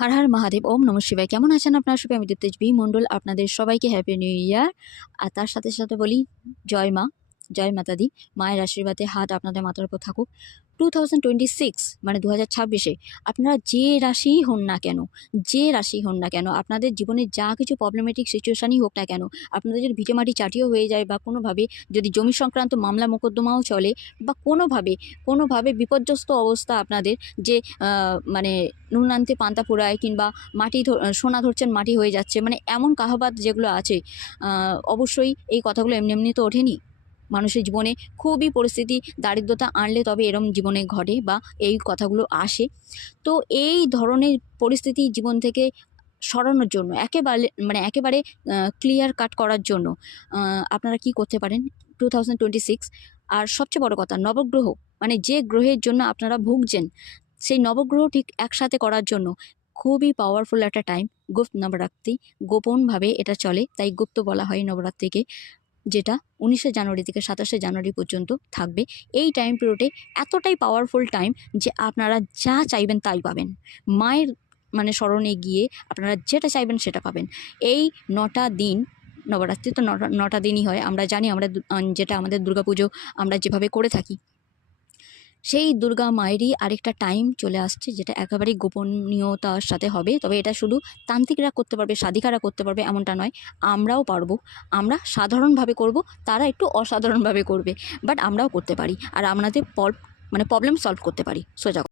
হর হর মহাদেব, ওম নম শিবায়। কেমন আছেন আপনার সবাই? আমি তেজবি মণ্ডল, আপনাদের সবাইকে হ্যাপি নিউ ইয়ার আর তার সাথে সাথে বলি, জয় মা। জয় মাতা দি মায়ের আশীর্বাদে হাত আপনাদের মাথার উপর থাকুক। টু থাউজেন্ড টোয়েন্টি সিক্স মানে দু হাজার ছাব্বিশে, আপনারা যে রাশিই হন না কেন, যে রাশি হন না কেন, আপনাদের জীবনে যা কিছু প্রবলেমেটিক সিচুয়েশানই হোক না কেন, আপনাদের যদি ভিটেমাটি চাটিও হয়ে যায় বা কোনোভাবে যদি জমি সংক্রান্ত মামলা মোকদ্দমাও চলে বা কোনোভাবে কোনোভাবে বিপর্যস্ত অবস্থা আপনাদের যে মানে নুন আনতে পান্তা ফুরায় কিংবা মাটি সোনা ধরছেন মাটি হয়ে যাচ্ছে মানে এমন কাহাবাত যেগুলো আছে অবশ্যই এই কথাগুলো এমনি এমনি তো ওঠেনি। মানুষের জীবনে খুবই পরিস্থিতি, দারিদ্রতা আনলে তবে এরম জীবনে ঘটে বা এই কথাগুলো আসে। তো এই ধরনের পরিস্থিতি জীবন থেকে সরানোর জন্য, একেবারে মানে একেবারে ক্লিয়ার কাট করার জন্য আপনারা কি করতে পারেন? টু আর সবচেয়ে বড় কথা, নবগ্রহ মানে যে গ্রহের জন্য আপনারা ভুগছেন, সেই নবগ্রহ ঠিক একসাথে করার জন্য খুবই পাওয়ারফুল একটা টাইম গুপ্ত নবরাত্রি। গোপনভাবে এটা চলে, তাই গুপ্ত বলা হয় নবরাত্রিকে। যেটা উনিশে জানুয়ারি থেকে সাতাশে জানুয়ারি পর্যন্ত থাকবে। এই টাইম পিরিয়ডে এতটাই পাওয়ারফুল টাইম যে আপনারা যা চাইবেন তাই পাবেন। মায়ের মানে স্মরণে গিয়ে আপনারা যেটা চাইবেন সেটা পাবেন। এই নটা দিন, নবরাত্রি তো নটা নটা দিনই হয়, আমরা জানি আমরা যেটা আমাদের দুর্গাপুজো আমরা যেভাবে করে থাকি। সেই দুর্গা মায়েরই আরেকটা টাইম চলে আসছে, যেটা একেবারেই গোপনীয়তার সাথে হবে। তবে এটা শুধু তান্ত্রিকরা করতে পারবে, সাধিকারা করতে পারবে এমনটা নয়, আমরাও পারব। আমরা সাধারণভাবে করব, তারা একটু অসাধারণভাবে করবে বাট আমরাও করতে পারি। আর আমাদের পল মানে প্রবলেম সলভ করতে পারি। সোজা।